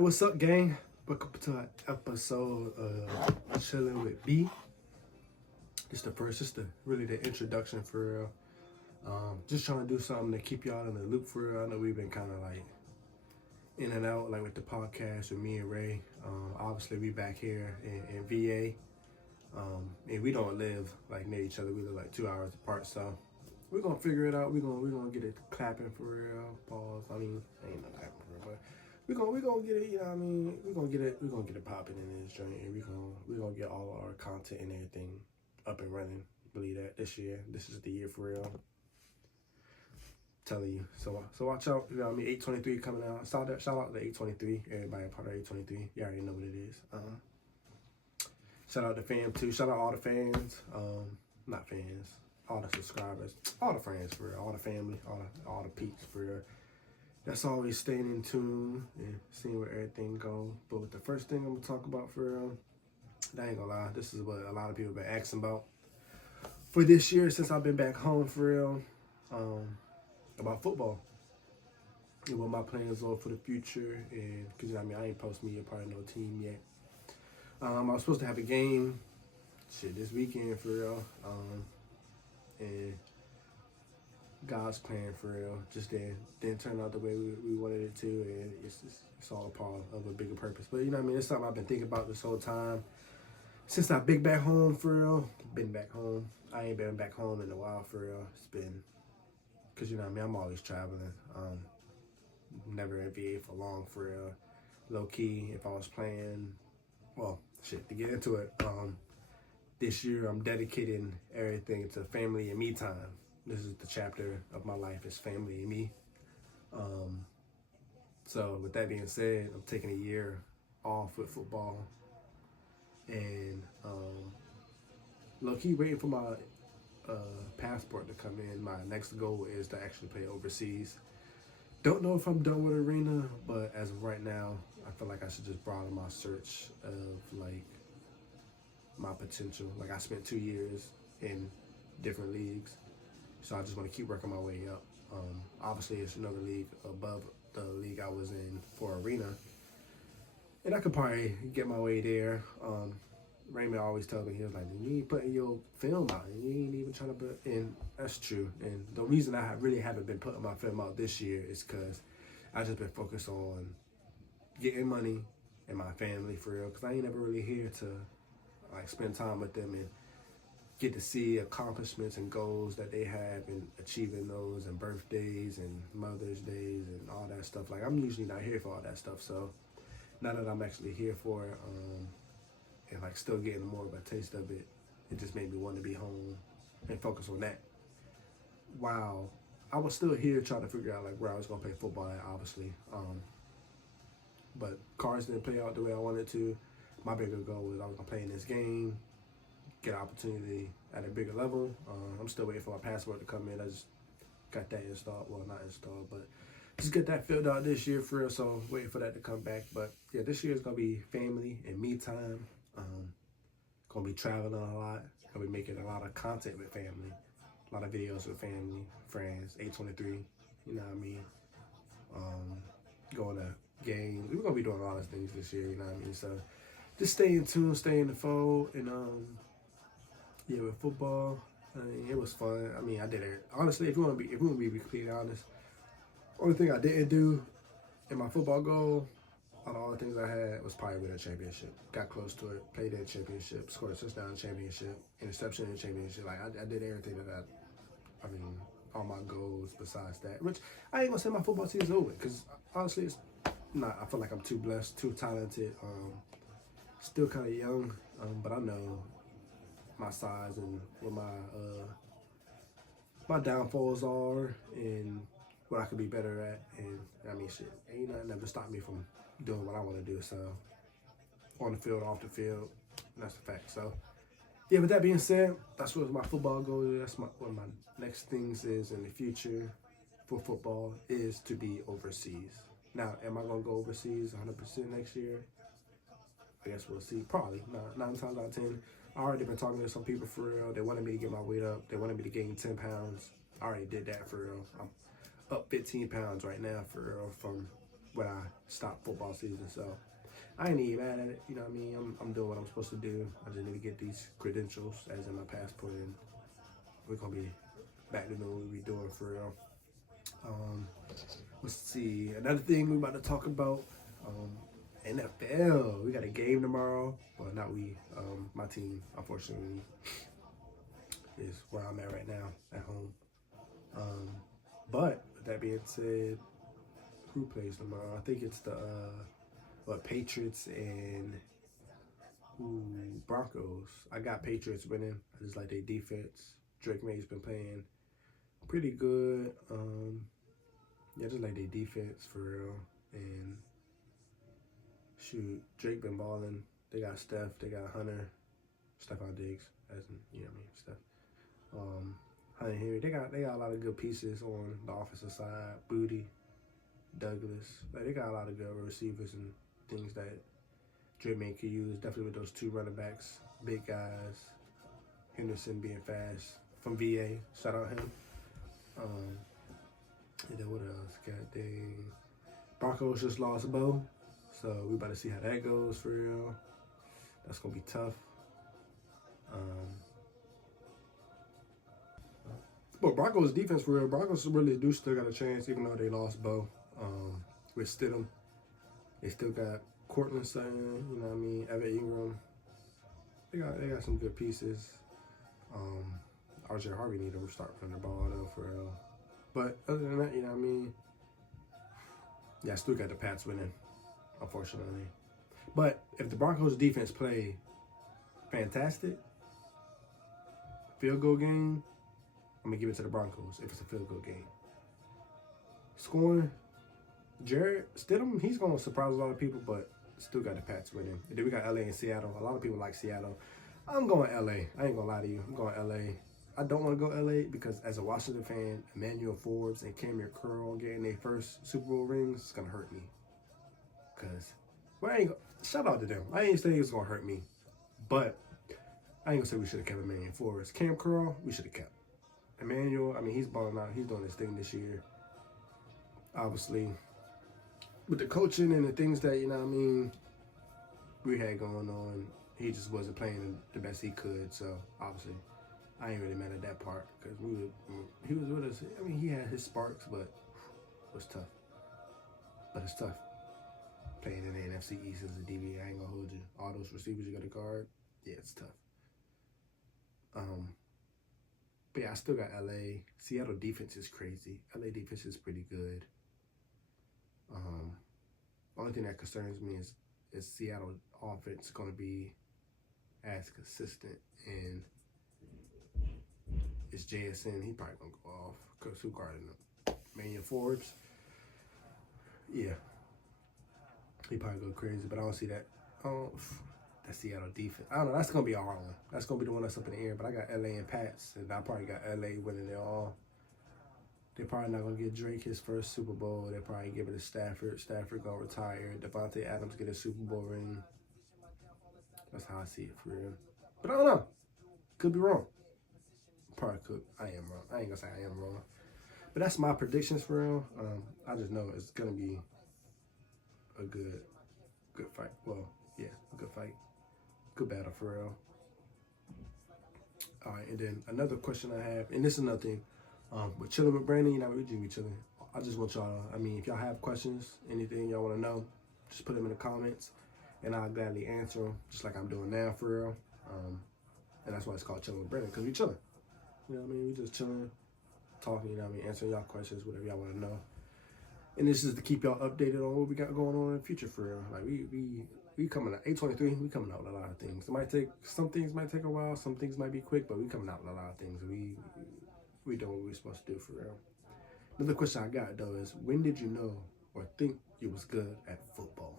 Alright, what's up, gang? Welcome to an episode of Chilling with B. This really the introduction for real. Just trying to do something to keep y'all in the loop for real. I know we've been kind of like in and out, like with the podcast with me and Ray. Obviously, we back here in VA, and we don't live like near each other. We live like 2 hours apart, so we're gonna figure it out. We're gonna get it clapping for real. Pause. I mean, ain't no clapping for real, but we gonna get it. You know what I mean? We're gonna get it popping in this joint, and we gonna get all our content and everything up and running. Believe that this year. This is the year for real. Telling you. So watch out. You know what I mean? 823 coming out. Shout out to 823. Everybody a part of 823. You already know what it is. Shout out to fam too. Shout out all the fans. Not fans. All the subscribers. All the friends for real. All the family. All the peeps for real. That's always staying in tune and seeing where everything go. But with the first thing I'm gonna talk about for real, I ain't gonna lie, this is what a lot of people been asking about for this year since I've been back home for real. About football and what my plans are for the future, and because you know what I mean, I ain't post me a part of no team yet. I was supposed to have a game this weekend for real, and God's plan for real just didn't turn out the way we wanted it to, and it's all a part of a bigger purpose. But you know what I mean, it's something I've been thinking about this whole time since I've been back home for real. Been back home. I ain't been back home in a while for real. It's been because you know what I mean, I'm always traveling. Never in VA for long for real. Low key, if I was playing, to get into it, this year I'm dedicating everything to family and me time. This is the chapter of my life, is family and me. So with that being said, I'm taking a year off with football, and low key waiting for my passport to come in. My next goal is to actually play overseas. Don't know if I'm done with arena, but as of right now, I feel like I should just broaden my search of like my potential. Like I spent 2 years in different leagues, so I just want to keep working my way up. Obviously, it's another league above the league I was in for arena, and I could probably get my way there. Raymond always tells me, he was like, you ain't putting your film out, and you ain't even trying to put in. That's true. And the reason I really haven't been putting my film out this year is because I just been focused on getting money and my family for real, because I ain't never really here to like spend time with them and get to see accomplishments and goals that they have and achieving those, and birthdays and Mother's Days and all that stuff. Like I'm usually not here for all that stuff, so now that I'm actually here for it, and like still getting more of a taste of it, it just made me want to be home and focus on that. Wow, I was still here trying to figure out like where I was gonna play football at, obviously. But cards didn't play out the way I wanted to. My bigger goal was I was gonna play in this game, get an opportunity at a bigger level. I'm still waiting for my passport to come in. I just got that installed. Well, not installed, but just get that filled out this year for real. So waiting for that to come back. But yeah, this year is gonna be family and me time. Gonna be traveling a lot. Gonna be making a lot of content with family, a lot of videos with family, friends. 823, you know what I mean. Going to games. We're gonna be doing a lot of things this year, you know what I mean. So just stay in tune, stay in the fold, and yeah, with football, I mean, it was fun. I mean, I did it. Honestly, if we want to be completely honest, only thing I didn't do in my football goal, out of all the things I had, was probably win a championship. Got close to it, played in a championship, scored a touchdown in the championship, interception in the championship. Like I did everything that I mean, all my goals besides that. Which I ain't gonna say my football season's over, because honestly, it's not. I feel like I'm too blessed, too talented. Still kind of young, but I know my size and what my downfalls are and what I could be better at. And I mean, shit, ain't nothing ever stopped me from doing what I want to do. So on the field, off the field, that's the fact. So yeah, with that being said, that's what my football goal is. That's what my next things is in the future for football, is to be overseas. Now, am I gonna go overseas 100% next year? I guess we'll see. Probably. 9 times out of 10. I already been talking to some people for real. They wanted me to get my weight up. They wanted me to gain 10 pounds. I already did that for real. I'm up 15 pounds right now for real from when I stopped football season. So I ain't even mad at it. You know what I mean? I'm doing what I'm supposed to do. I just need to get these credentials as in my passport, and we're gonna be back to doing what we doing for real. Um, let's see. Another thing we about to talk about. NFL. We got a game tomorrow. Well, not we. My team, unfortunately, is where I'm at right now at home. But with that being said, who plays tomorrow? I think it's the Patriots and Broncos. I got Patriots winning. I just like their defense. Drake May's been playing pretty good. Yeah, just like their defense for real. And shoot, Drake been balling. They got Steph. They got Hunter. Stephon Diggs, as in, you know what I mean, Steph. Hunter Henry. They got a lot of good pieces on the offensive side. Booty, Douglas. Like, they got a lot of good receivers and things that Drake May could use. Definitely with those two running backs, big guys. Henderson being fast from VA. Shout out him. And then what else? God dang. Broncos just lost Bo. So we about to see how that goes for real. That's gonna be tough. But Broncos defense for real. Broncos really do still got a chance, even though they lost Bo. With Stidham, they still got Cortland Sutton. You know what I mean? Evan Ingram. They got some good pieces. RJ Harvey need to start putting the ball though for real. But other than that, you know what I mean? Yeah, I still got the Pats winning, unfortunately. But if the Broncos defense play fantastic, field goal game, I'm gonna give it to the Broncos if it's a field goal game. Scoring, Jarrett Stidham, he's gonna surprise a lot of people, but still got the Pats winning. And then we got LA and Seattle. A lot of people like Seattle. I'm going LA. I ain't gonna lie to you. I'm going LA. I don't want to go LA because as a Washington fan, Emmanuel Forbes and Cameron Curl getting their first Super Bowl rings is gonna hurt me. Cause, well, shout out to them. I ain't saying it's gonna hurt me, but I ain't gonna say we should have kept Emmanuel Forbes. Cam Curl, we should have kept. Emmanuel, I mean, he's balling out. He's doing his thing this year. Obviously, with the coaching and the things that, you know what I mean, we had going on, he just wasn't playing the best he could. So, obviously, I ain't really mad at that part because he was with us. I mean, he had his sparks, but it was tough. But it's tough playing in the NFC East as a DB. I ain't gonna hold you. All those receivers you got to guard, yeah, it's tough. But yeah, I still got LA. Seattle defense is crazy. LA defense is pretty good. Only thing that concerns me is Seattle offense going to be as consistent, and it's JSN. He probably going to go off because who guarded him? Emmanuel Forbes. Yeah, he probably go crazy, but I don't see that. That Seattle defense. I don't know. That's going to be a hard one. That's going to be the one that's up in the air. But I got LA and Pats, and I probably got LA winning it all. They're probably not going to give Drake his first Super Bowl. They'll probably give it to Stafford. Stafford going to retire. Devontae Adams get a Super Bowl ring. That's how I see it for real. But I don't know. Could be wrong. Probably could. I am wrong. I ain't going to say I am wrong. But that's my predictions for real. I just know it's going to be a good fight. Well, yeah, a good fight. Good battle for real. All right, and then another question I have, and this is another thing. With chilling with Brandon, you know, we just be chilling. I just want y'all, I mean, if y'all have questions, anything y'all want to know, just put them in the comments, and I'll gladly answer them, just like I'm doing now for real. And that's why it's called Chilling with Brandon, because we chilling. You know what I mean? We just chilling, talking, you know what I mean, answering y'all questions, whatever y'all want to know. And this is to keep y'all updated on what we got going on in the future for real. Like, we coming out, 823, we coming out with a lot of things. Some things might take a while, some things might be quick, but we coming out with a lot of things. We doing what we're supposed to do for real. Another question I got though is, when did you know or think you was good at football?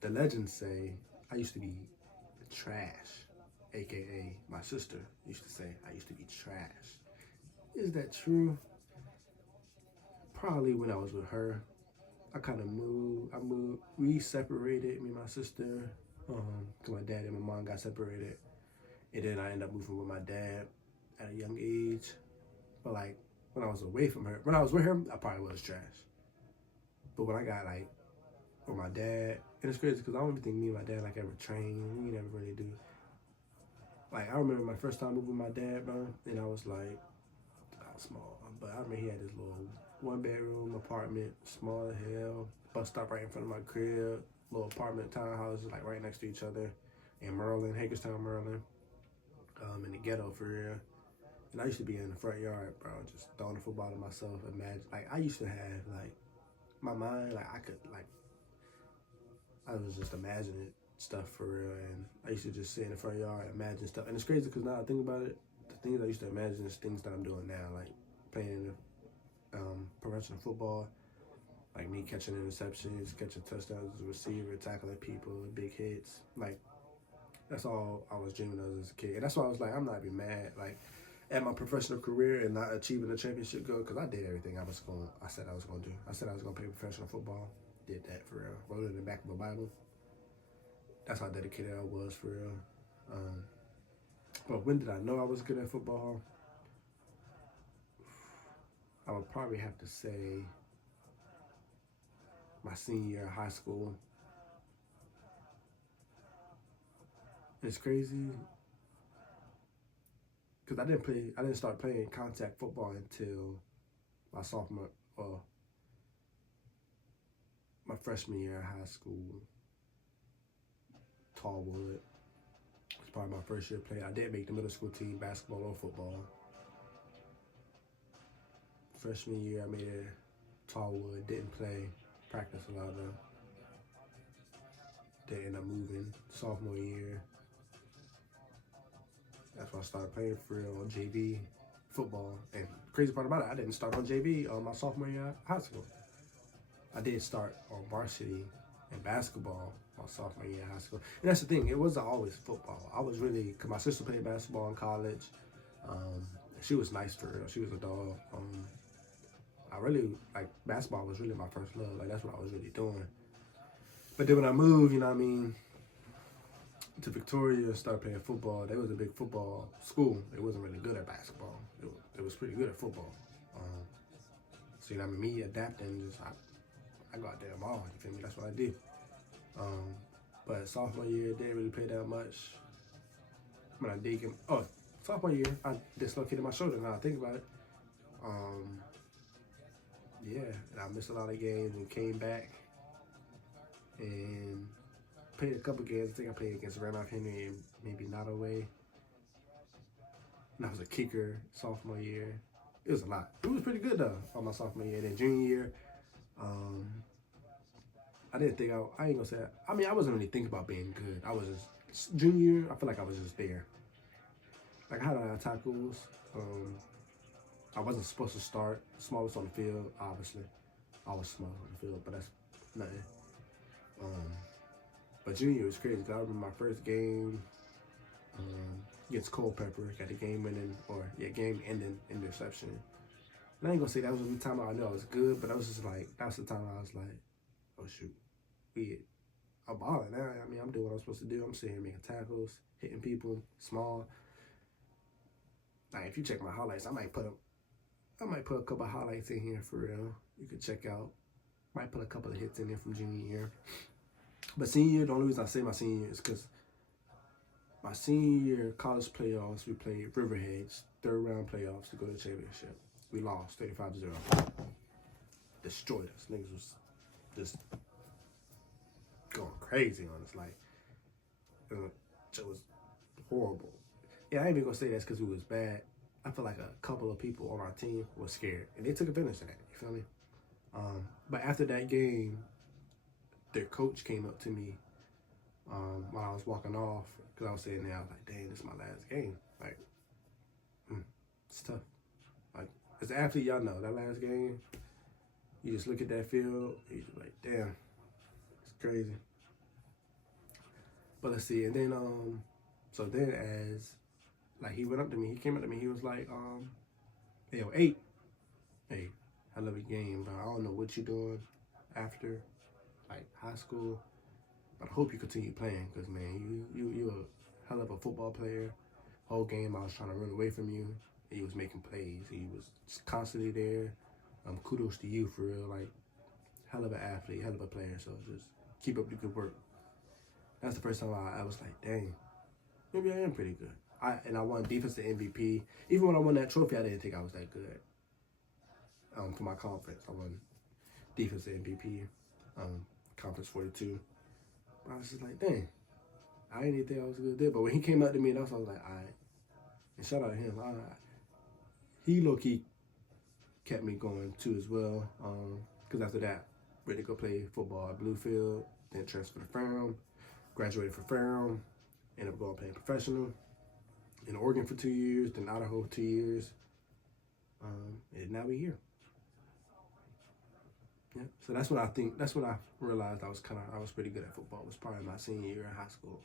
The legends say I used to be trash, aka my sister used to say I used to be trash. Is that true? Probably when I was with her. I kind of moved. We separated, me and my sister, because my dad and my mom got separated. And then I ended up moving with my dad at a young age. But like when I was away from her. When I was with her, I probably was trash. But when I got like with my dad, and it's crazy because I don't even think me and my dad like ever trained. We never really do. Like I remember my first time moving with my dad, bro, and I was small, but I remember he had this little 1-bedroom apartment, small as hell, bus stop right in front of my crib, little apartment townhouses like right next to each other, in Maryland, Hagerstown, Maryland, in the ghetto for real. And I used to be in the front yard, bro, just throwing the football to myself. Imagine, like I used to have like my mind, like I was just imagining stuff for real, and I used to just sit in the front yard, imagine stuff. And it's crazy because now I think about it, the things I used to imagine is things that I'm doing now, like playing professional football, like me catching interceptions, catching touchdowns as a receiver, tackling people, big hits. Like that's all I was dreaming of as a kid. And that's why I was like, I'm not even mad. Like at my professional career and not achieving a championship goal, because I did everything I said I was going to do. I said I was going to play professional football. Did that for real. Wrote it in the back of the Bible. That's how dedicated I was for real. But when did I know I was good at football? I would probably have to say my senior year of high school. It's crazy because I didn't start playing contact football until my sophomore, or my freshman year of high school. Tallwood was probably my first year playing. I did make the middle school team, basketball or football. Freshman year, I made it. Tallwood, didn't play, practice a lot though. They ended up moving. Sophomore year, that's when I started playing for real on JV football. And crazy part about it, I didn't start on JV on my sophomore year of high school. I did start on varsity and basketball my sophomore year of high school. And that's the thing, it wasn't always football. I was really, because my sister played basketball in college. She was nice for real. She was a dog. I really, like, basketball was really my first love. Like, that's what I was really doing. But then when I moved, you know what I mean, to Victoria, started playing football. They was a big football school. It wasn't really good at basketball. It was pretty good at football. So, you know what I mean, me adapting, I go out there tomorrow, you feel me? That's what I did. But sophomore year, didn't really play that much. When I did sophomore year, I dislocated my shoulder, now I think about it. Yeah, and I missed a lot of games and came back and played a couple games. I think I played against Randolph Henry and maybe Nottoway. And I was a kicker sophomore year. It was a lot. It was pretty good though on my sophomore year. Then junior year, I didn't think I ain't gonna say. I mean, I wasn't really thinking about being good. I was just junior year. I feel like I was just there. Like I had a lot of tackles. I wasn't supposed to start. Smallest on the field, obviously. I was small on the field, but that's nothing. But junior was crazy. I remember my first game against Culpeper. Got the game ending interception. And I ain't gonna say that was the time I knew I was good, but I was just like, that's the time I was like, oh shoot, I'm balling now. I mean, I'm doing what I'm supposed to do. I'm sitting here making tackles, hitting people, small. Like if you check my highlights, I might put a couple of highlights in here for real. You could check out. Might put a couple of hits in there from junior year. But senior year, the only reason I say my senior year is because my senior year college playoffs, we played Riverheads, 3rd round playoffs to go to the championship. We lost 35-0. Destroyed us. Niggas was just going crazy on us. Like, it was horrible. Yeah, I ain't even gonna say that's because we was bad. I feel like a couple of people on our team were scared, and they took advantage of that. You feel me? But after that game, their coach came up to me while I was walking off, because I was sitting there. I was like, "Dang, this is my last game. Like, it's tough. Like, as an athlete, y'all know that last game. You just look at that field, and you're like, damn, it's crazy." But let's see, and then so then as like he went up to me, he came up to me, he was like, "Hey, yo, 8, hey, I love your game, but I don't know what you're doing after like high school, but I hope you continue playing, because man, you're a hell of a football player. Whole game I was trying to run away from you. He was making plays. He was just constantly there. Kudos to you for real. Like, hell of an athlete, hell of a player. So just keep up the good work. That's the first time I was like, dang, maybe I am pretty good. I won defensive MVP. Even when I won that trophy, I didn't think I was that good. For my conference, I won defensive MVP, conference 42. But I was just like, dang, I didn't even think I was good there. But when he came up to me, that's when I was like, all right. And shout out to him. He low-key kept me going too as well. Because after that, ready to go play football at Bluefield, then transferred to Ferrum, graduated from Ferrum, ended up going playing professional in Oregon for 2 years, then Idaho for 2 years, and now we're here. Yeah, so that's what I realized I was pretty good at football. It was probably my senior year in high school.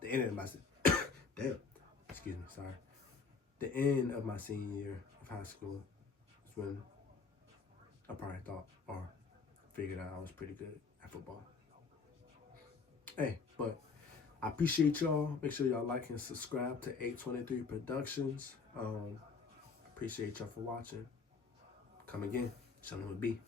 The end of my The end of my senior year of high school is when I probably thought or figured out I was pretty good at football. Hey, but I appreciate y'all. Make sure y'all like and subscribe to 823 Productions. Appreciate y'all for watching. Come again. Something with B.